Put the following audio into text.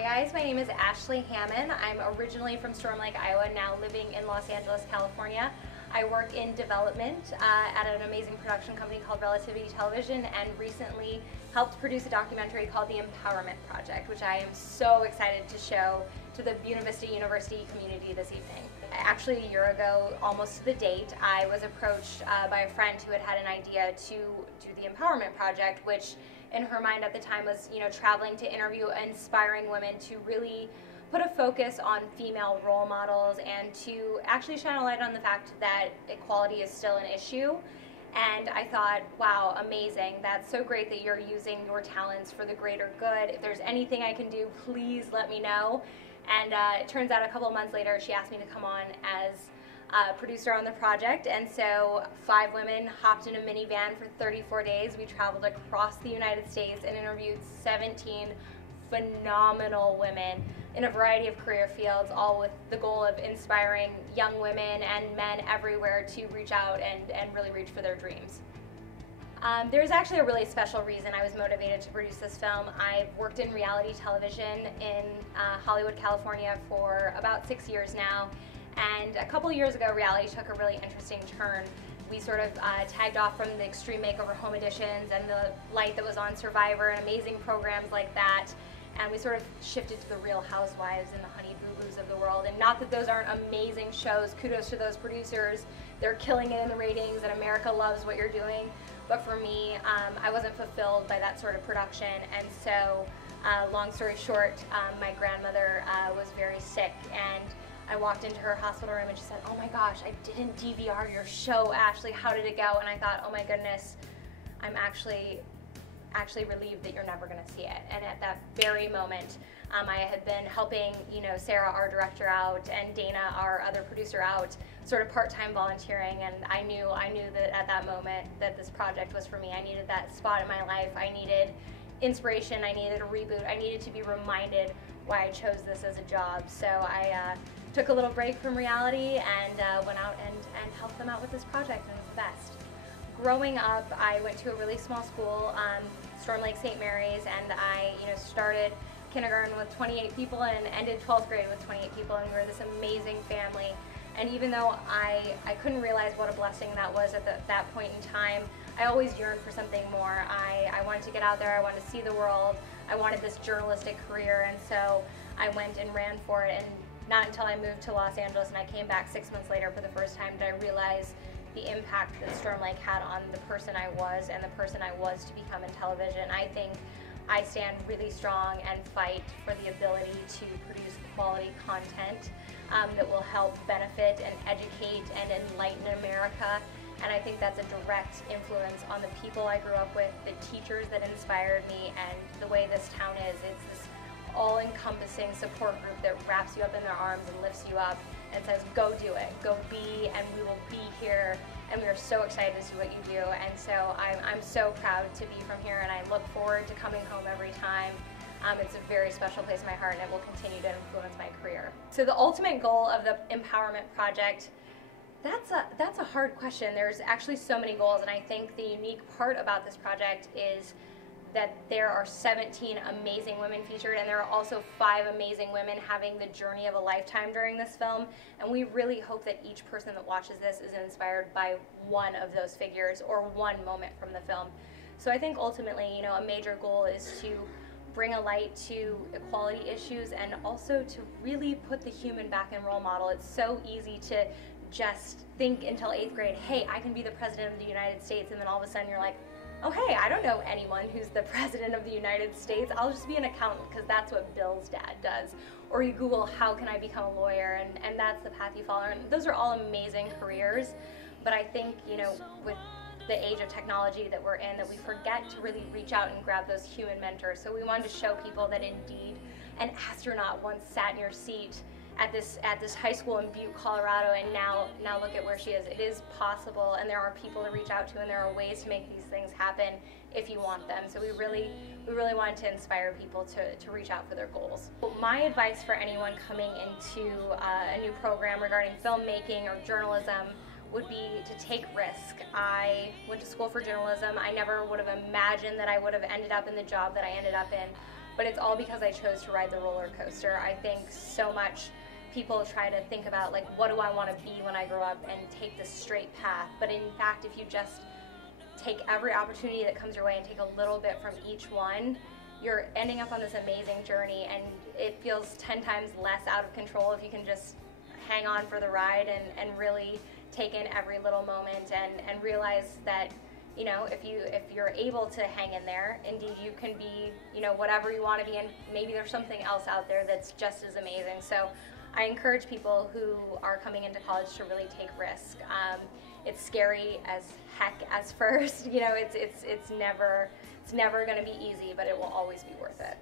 Hi guys, my name is Ashley Hammen. I'm originally from Storm Lake, Iowa, now living in Los Angeles, California. I work in development at an amazing production company called Relativity Television, and recently helped produce a documentary called The Empowerment Project, which I am so excited to show to the Buena Vista University community this evening. Actually, a year ago, almost to the date, I was approached by a friend who had an idea to do the Empowerment Project, which in her mind at the time was, traveling to interview inspiring women to really put a focus on female role models and to actually shine a light on the fact that equality is still an issue. And I thought, wow, amazing. That's so great that you're using your talents for the greater good. If there's anything I can do, please let me know. And it turns out a couple of months later, she asked me to come on as producer on the project, and so 5 women hopped in a minivan for 34 days. We traveled across the United States and interviewed 17 phenomenal women in a variety of career fields, all with the goal of inspiring young women and men everywhere to reach out and really reach for their dreams. There's actually a really special reason I was motivated to produce this film. I've worked in reality television in Hollywood, California for about 6 years now. And a couple years ago, reality took a really interesting turn. We sort of tagged off from the Extreme Makeover home editions and the light that was on Survivor and amazing programs like that. And we sort of shifted to the Real Housewives and the Honey Boo Boos of the world. And not that those aren't amazing shows, kudos to those producers. They're killing it in the ratings and America loves what you're doing. But for me, I wasn't fulfilled by that sort of production. And so, long story short, my grandmother was very sick, and I walked into her hospital room and she said, "Oh my gosh, I didn't DVR your show, Ashley. How did it go?" And I thought, oh my goodness, I'm actually relieved that you're never going to see it. And at that very moment, I had been helping, Sarah, our director, out, and Dana, our other producer, out, sort of part-time volunteering. And I knew that at that moment that this project was for me. I needed that spot in my life. I needed inspiration. I needed a reboot. I needed to be reminded why I chose this as a job. So I took a little break from reality and went out and helped them out with this project, and it was the best. Growing up, I went to a really small school, Storm Lake St. Mary's, and I started kindergarten with 28 people and ended 12th grade with 28 people, and we were this amazing family. And even though I couldn't realize what a blessing that was at that point in time, I always yearned for something more. I wanted to get out there, I wanted to see the world, I wanted this journalistic career, and so I went and ran for it. And not until I moved to Los Angeles and I came back 6 months later for the first time did I realize the impact that Storm Lake had on the person I was and the person I was to become in television. I think I stand really strong and fight for the ability to produce quality content that will help benefit and educate and enlighten America. And I think that's a direct influence on the people I grew up with, the teachers that inspired me, and the way this town is. It's this all-encompassing support group that wraps you up in their arms and lifts you up and says, go do it, go be, and we will be here, and we are so excited to see what you do. And so I'm so proud to be from here, and I look forward to coming home every time. It's a very special place in my heart, and it will continue to influence my career. So the ultimate goal of the Empowerment Project, that's a hard question. There's actually so many goals, and I think the unique part about this project is that there are 17 amazing women featured, and there are also 5 amazing women having the journey of a lifetime during this film. And we really hope that each person that watches this is inspired by one of those figures or one moment from the film. So I think ultimately, a major goal is to bring a light to equality issues and also to really put the human back in role model. It's so easy to just think until 8th grade, hey, I can be the president of the United States, and then all of a sudden you're like, oh hey, I don't know anyone who's the president of the United States. I'll just be an accountant because that's what Bill's dad does. Or you Google, how can I become a lawyer, and that's the path you follow. And those are all amazing careers, but I think, with the age of technology that we're in, that we forget to really reach out and grab those human mentors. So we wanted to show people that indeed an astronaut once sat in your seat at this high school in Butte, Colorado, and now look at where she is. It is possible, and there are people to reach out to, and there are ways to make these things happen if you want them. So we really wanted to inspire people to reach out for their goals. My advice for anyone coming into a new program regarding filmmaking or journalism would be to take risk. I went to school for journalism. I never would have imagined that I would have ended up in the job that I ended up in. but it's all because I chose to ride the roller coaster. I think so much people try to think about, like, what do I want to be when I grow up, and take the straight path. But in fact, if you just take every opportunity that comes your way and take a little bit from each one, you're ending up on this amazing journey, and it feels 10 times less out of control if you can just hang on for the ride and really take in every little moment and realize that, you know, if you're able to hang in there, indeed you can be, you know, whatever you want to be, and maybe there's something else out there that's just as amazing. So I encourage people who are coming into college to really take risk. It's scary as heck as first, you know, it's never going to be easy, but it will always be worth it.